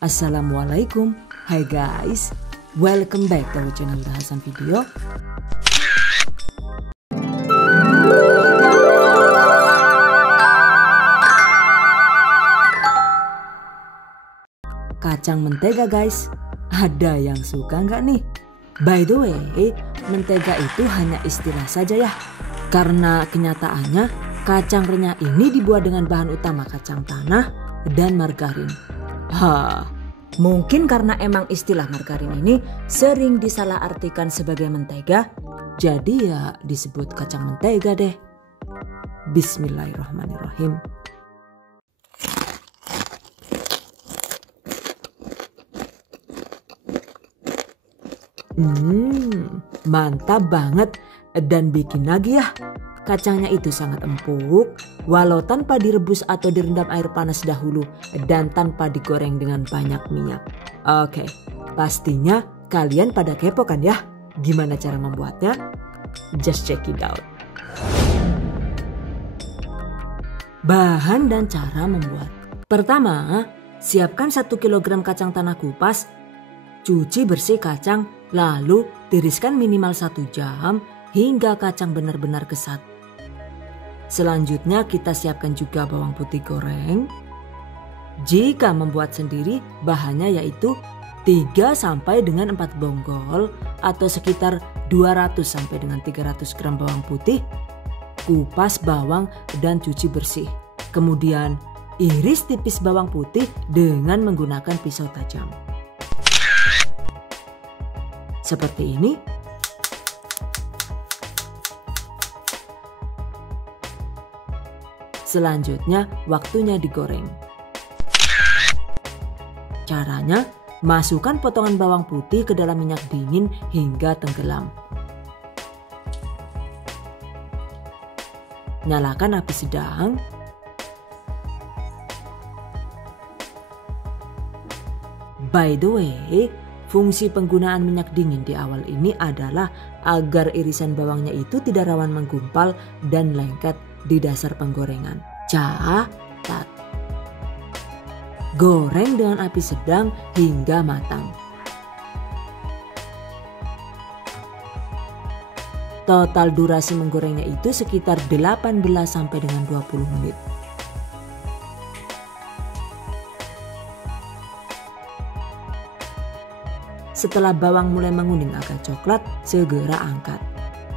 Assalamualaikum. Hai guys, welcome back to our channel Bahasan Video. Kacang mentega guys, ada yang suka nggak nih? By the way, mentega itu hanya istilah saja ya. Karena kenyataannya kacang renyah ini dibuat dengan bahan utama kacang tanah dan margarin. Mungkin karena emang istilah margarin ini sering disalahartikan sebagai mentega, jadi ya disebut kacang mentega deh. Bismillahirrahmanirrahim. Mantap banget dan bikin lagi ya. Kacangnya itu sangat empuk, walau tanpa direbus atau direndam air panas dahulu dan tanpa digoreng dengan banyak minyak. Oke, pastinya kalian pada kepo kan ya? Gimana cara membuatnya? Just check it out. Bahan dan cara membuat. Pertama, siapkan 1 kg kacang tanah kupas. Cuci bersih kacang, lalu tiriskan minimal 1 jam hingga kacang benar-benar kesat. Selanjutnya kita siapkan juga bawang putih goreng. Jika membuat sendiri, bahannya yaitu 3 sampai dengan 4 bonggol atau sekitar 200 sampai dengan 300 gram bawang putih. Kupas bawang dan cuci bersih. Kemudian iris tipis bawang putih dengan menggunakan pisau tajam. Seperti ini. Selanjutnya waktunya digoreng. Caranya, masukkan potongan bawang putih ke dalam minyak dingin hingga tenggelam. Nyalakan api sedang. By the way, fungsi penggunaan minyak dingin di awal ini adalah agar irisan bawangnya itu tidak rawan menggumpal dan lengket di dasar penggorengan. Catat. Goreng dengan api sedang hingga matang. Total durasi menggorengnya itu sekitar 18 sampai dengan 20 menit. Setelah bawang mulai menguning agak coklat, segera angkat.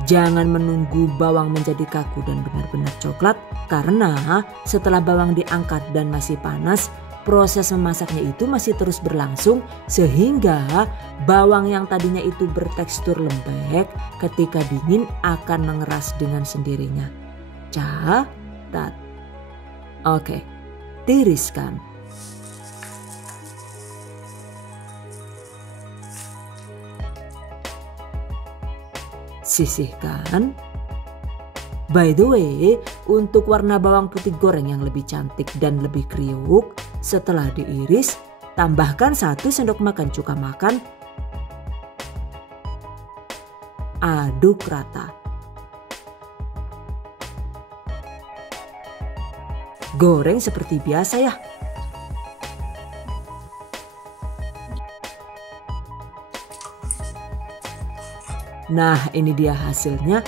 Jangan menunggu bawang menjadi kaku dan benar-benar coklat, karena setelah bawang diangkat dan masih panas, proses memasaknya itu masih terus berlangsung sehingga bawang yang tadinya itu bertekstur lembek ketika dingin akan mengeras dengan sendirinya. Catat. Oke, tiriskan. Sisihkan. By the way, untuk warna bawang putih goreng yang lebih cantik dan lebih kriuk, setelah diiris, tambahkan 1 sendok makan cuka makan. Aduk rata. Goreng seperti biasa ya. Nah, ini dia hasilnya.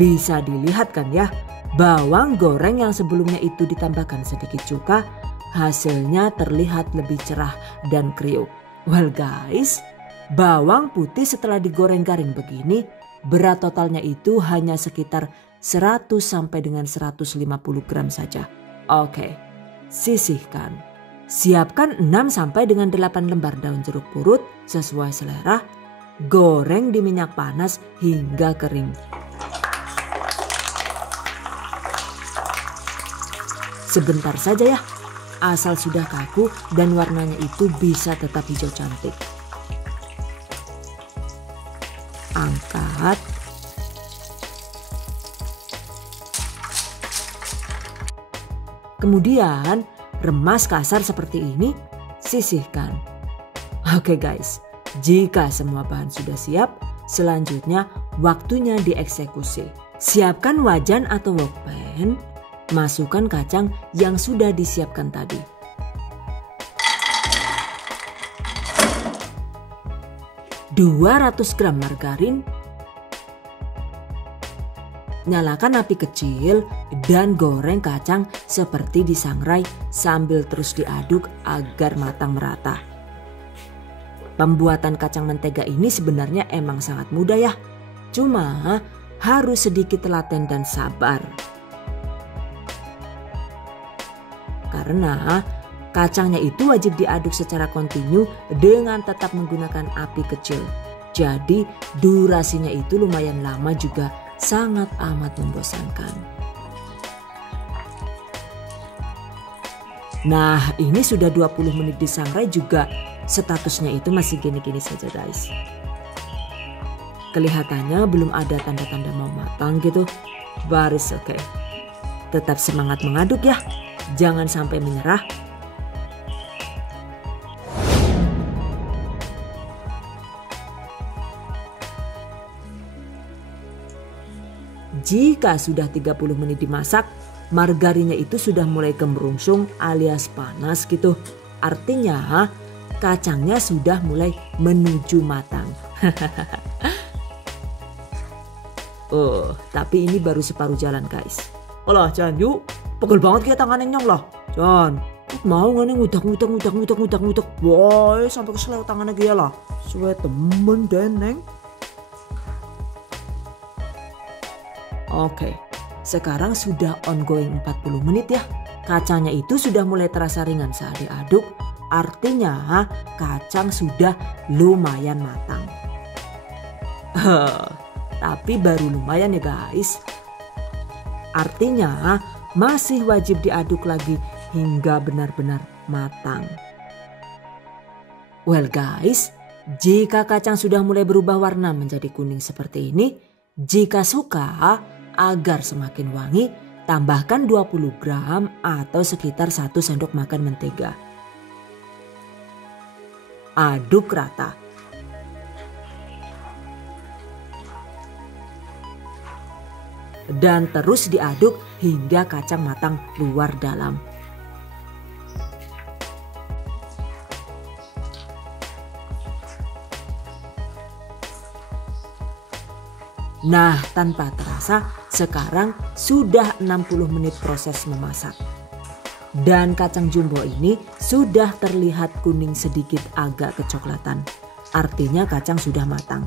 Bisa dilihat kan ya, bawang goreng yang sebelumnya itu ditambahkan sedikit cuka, hasilnya terlihat lebih cerah dan kriuk. Well guys, bawang putih setelah digoreng garing begini, berat totalnya itu hanya sekitar 100 sampai dengan 150 gram saja. Oke, sisihkan. Siapkan 6 sampai dengan 8 lembar daun jeruk purut sesuai selera. Goreng di minyak panas hingga kering. Sebentar saja ya, asal sudah kaku dan warnanya itu bisa tetap hijau cantik. Angkat. Kemudian remas kasar seperti ini, sisihkan. Oke guys, jika semua bahan sudah siap, selanjutnya waktunya dieksekusi. Siapkan wajan atau wokpan. Masukkan kacang yang sudah disiapkan tadi. 200 gram margarin. Nyalakan api kecil dan goreng kacang seperti disangrai sambil terus diaduk agar matang merata. Pembuatan kacang mentega ini sebenarnya emang sangat mudah ya. Cuma harus sedikit telaten dan sabar. Karena kacangnya itu wajib diaduk secara kontinu dengan tetap menggunakan api kecil. Jadi durasinya itu lumayan lama juga sangat amat membosankan. Nah, ini sudah 20 menit disangrai juga statusnya itu masih gini-gini saja guys. Kelihatannya belum ada tanda-tanda mau matang gitu. But it's okay. Tetap semangat mengaduk ya. Jangan sampai menyerah. Jika sudah 30 menit dimasak, margarinnya itu sudah mulai gemerungsung alias panas gitu. Artinya kacangnya sudah mulai menuju matang. Oh, tapi ini baru separuh jalan guys. Olah Chan yuk, pegel banget kayak tangannya nyong lah. Chan, mau gak nih ngudak. Boy, sampai keseleo tangannya gaya lah. Suwe temen deneng. Oke, sekarang sudah ongoing 40 menit ya. Kacangnya itu sudah mulai terasa ringan saat diaduk. Artinya kacang sudah lumayan matang. Tapi baru lumayan ya guys. Artinya masih wajib diaduk lagi hingga benar-benar matang. Well guys, jika kacang sudah mulai berubah warna menjadi kuning seperti ini, jika suka agar semakin wangi, tambahkan 20 gram atau sekitar 1 sendok makan mentega. Aduk rata. Dan terus diaduk hingga kacang matang luar dalam. Nah, tanpa terasa sekarang sudah 60 menit proses memasak. Dan kacang jumbo ini sudah terlihat kuning sedikit agak kecoklatan. Artinya kacang sudah matang.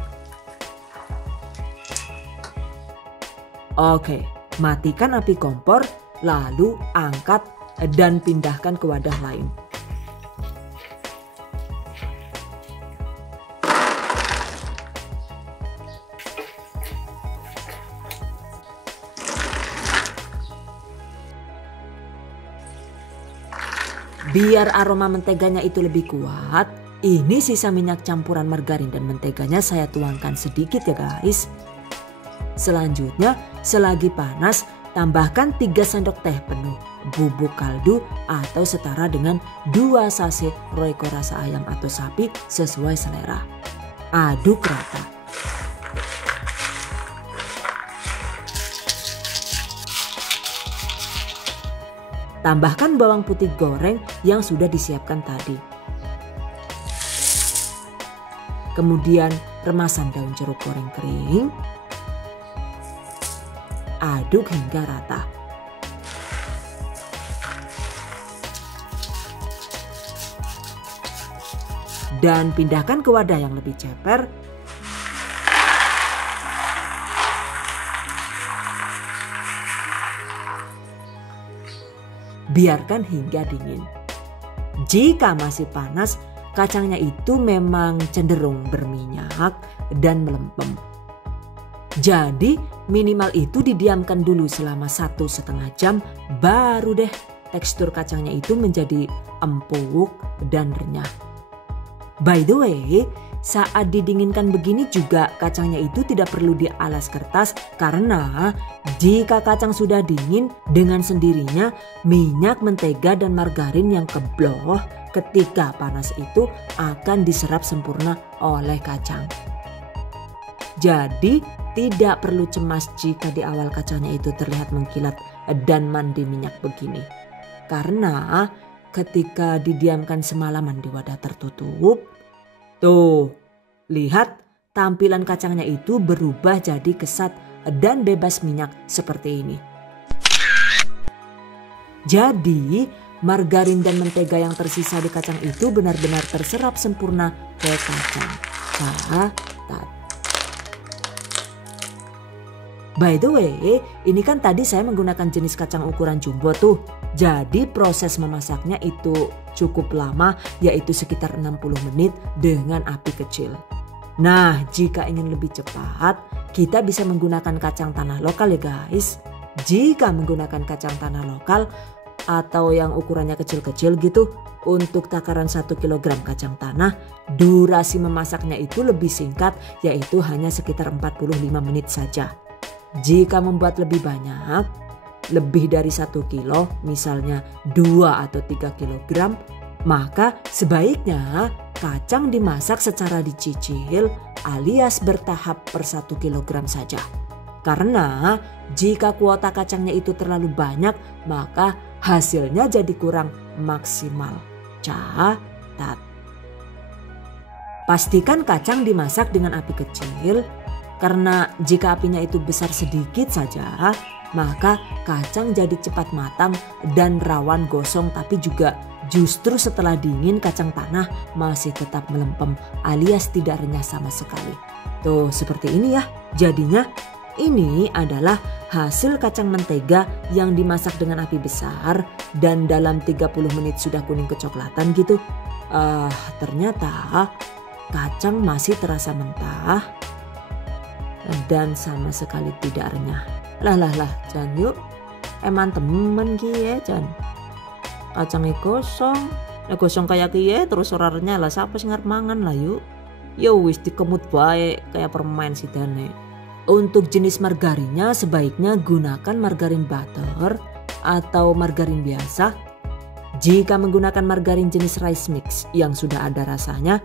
Oke, matikan api kompor, lalu angkat dan pindahkan ke wadah lain. Biar aroma menteganya itu lebih kuat, ini sisa minyak campuran margarin dan menteganya saya tuangkan sedikit ya guys. Selanjutnya, selagi panas, tambahkan 3 sendok teh penuh bubuk kaldu atau setara dengan 2 sachet Royco rasa ayam atau sapi sesuai selera. Aduk rata. Tambahkan bawang putih goreng yang sudah disiapkan tadi. Kemudian remasan daun jeruk goreng kering. Aduk hingga rata. Dan pindahkan ke wadah yang lebih ceper. Biarkan hingga dingin. Jika masih panas, kacangnya itu memang cenderung berminyak dan melempem. Jadi minimal itu didiamkan dulu selama 1,5 jam, baru deh tekstur kacangnya itu menjadi empuk dan renyah. By the way, saat didinginkan begini juga kacangnya itu tidak perlu dialas kertas, karena jika kacang sudah dingin, dengan sendirinya minyak, mentega, dan margarin yang kebloh ketika panas itu akan diserap sempurna oleh kacang. Jadi tidak perlu cemas jika di awal kacangnya itu terlihat mengkilat dan mandi minyak begini. Karena ketika didiamkan semalaman di wadah tertutup, tuh Lihat, tampilan kacangnya itu berubah jadi kesat dan bebas minyak seperti ini. Jadi, margarin dan mentega yang tersisa di kacang itu benar-benar terserap sempurna ke kacang. Catat. By the way, ini kan tadi saya menggunakan jenis kacang ukuran jumbo tuh. Jadi proses memasaknya itu cukup lama, yaitu sekitar 60 menit dengan api kecil. Nah, jika ingin lebih cepat, kita bisa menggunakan kacang tanah lokal ya guys. Jika menggunakan kacang tanah lokal atau yang ukurannya kecil-kecil gitu, untuk takaran 1 kg kacang tanah, durasi memasaknya itu lebih singkat, yaitu hanya sekitar 45 menit saja. Jika membuat lebih banyak, lebih dari 1 kilo, misalnya 2 atau 3 kg, maka sebaiknya kacang dimasak secara dicicil alias bertahap per 1 kg saja. Karena jika kuota kacangnya itu terlalu banyak, maka hasilnya jadi kurang maksimal. Catat. Pastikan kacang dimasak dengan api kecil, karena jika apinya itu besar sedikit saja, maka kacang jadi cepat matang dan rawan gosong, tapi juga justru setelah dingin kacang tanah masih tetap melempem alias tidak renyah sama sekali. Tuh seperti ini ya. Jadinya ini adalah hasil kacang mentega yang dimasak dengan api besar dan dalam 30 menit sudah kuning kecoklatan gitu. Ternyata kacang masih terasa mentah dan sama sekali tidak renyah. Lah, Jan yuk. Emang temen kie Jan. Kacangnya gosong. Gosong kayak kie terus ora renyah lah, siapa sing ngarep mangan lah yuk. Yo wis dikemut baik kayak permen sidane. Untuk jenis margarinnya sebaiknya gunakan margarin butter atau margarin biasa. Jika menggunakan margarin jenis rice mix yang sudah ada rasanya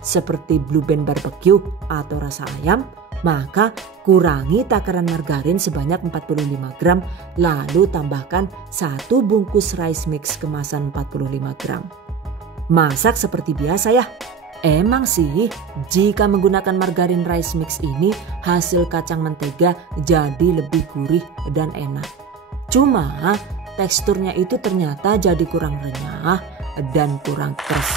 seperti Blue Band barbecue atau rasa ayam, maka kurangi takaran margarin sebanyak 45 gram lalu tambahkan 1 bungkus rice mix kemasan 45 gram. Masak seperti biasa ya. Emang sih jika menggunakan margarin rice mix ini hasil kacang mentega jadi lebih gurih dan enak. Cuma teksturnya itu ternyata jadi kurang renyah dan kurang keras.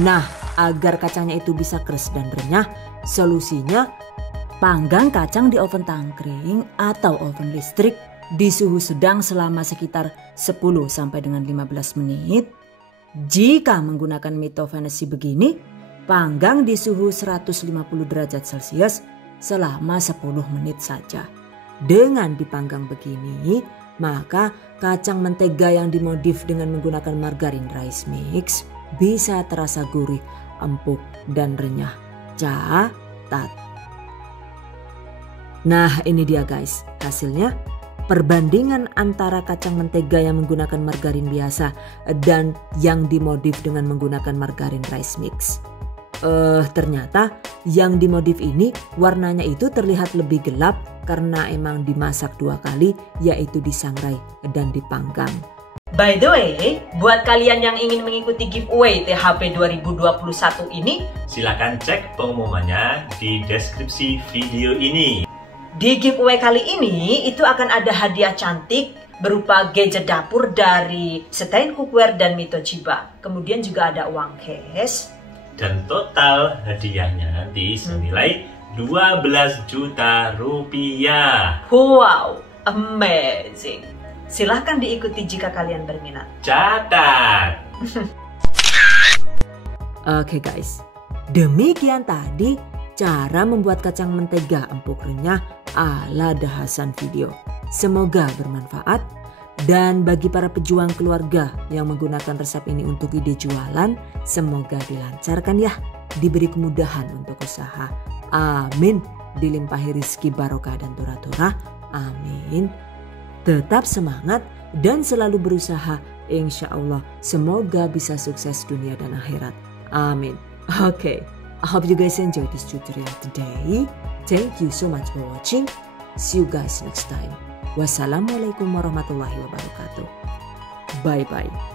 Nah, agar kacangnya itu bisa keras dan renyah, solusinya panggang kacang di oven tangkring atau oven listrik di suhu sedang selama sekitar 10 sampai dengan 15 menit. Jika menggunakan Mito Fantasy begini, panggang di suhu 150 derajat Celcius selama 10 menit saja. Dengan dipanggang begini, maka kacang mentega yang dimodif dengan menggunakan margarin rice mix bisa terasa gurih, empuk, dan renyah. Catat. Nah ini dia guys hasilnya. Perbandingan antara kacang mentega yang menggunakan margarin biasa dan yang dimodif dengan menggunakan margarin rice mix. Ternyata yang dimodif ini warnanya itu terlihat lebih gelap karena emang dimasak 2 kali, yaitu disangrai dan dipanggang. By the way, buat kalian yang ingin mengikuti giveaway THP 2021 ini, silakan cek pengumumannya di deskripsi video ini. Di giveaway kali ini itu akan ada hadiah cantik berupa gadget dapur dari Stein Cookware dan Mito Chiba. Kemudian juga ada uang cash. Dan total hadiahnya nanti senilai 12 juta rupiah. Wow, amazing. Silahkan diikuti jika kalian berminat. Catat. Oke guys, demikian tadi cara membuat kacang mentega empuk renyah ala The Hasan video. Semoga bermanfaat dan bagi para pejuang keluarga yang menggunakan resep ini untuk ide jualan, semoga dilancarkan ya, diberi kemudahan untuk usaha. Amin. Dilimpahi rezeki barokah dan turah-turah. Amin. Tetap semangat dan selalu berusaha. Insya Allah semoga bisa sukses dunia dan akhirat. Amin. Okay, I hope you guys enjoyed this tutorial today. Thank you so much for watching. See you guys next time. Wassalamualaikum warahmatullahi wabarakatuh. Bye bye.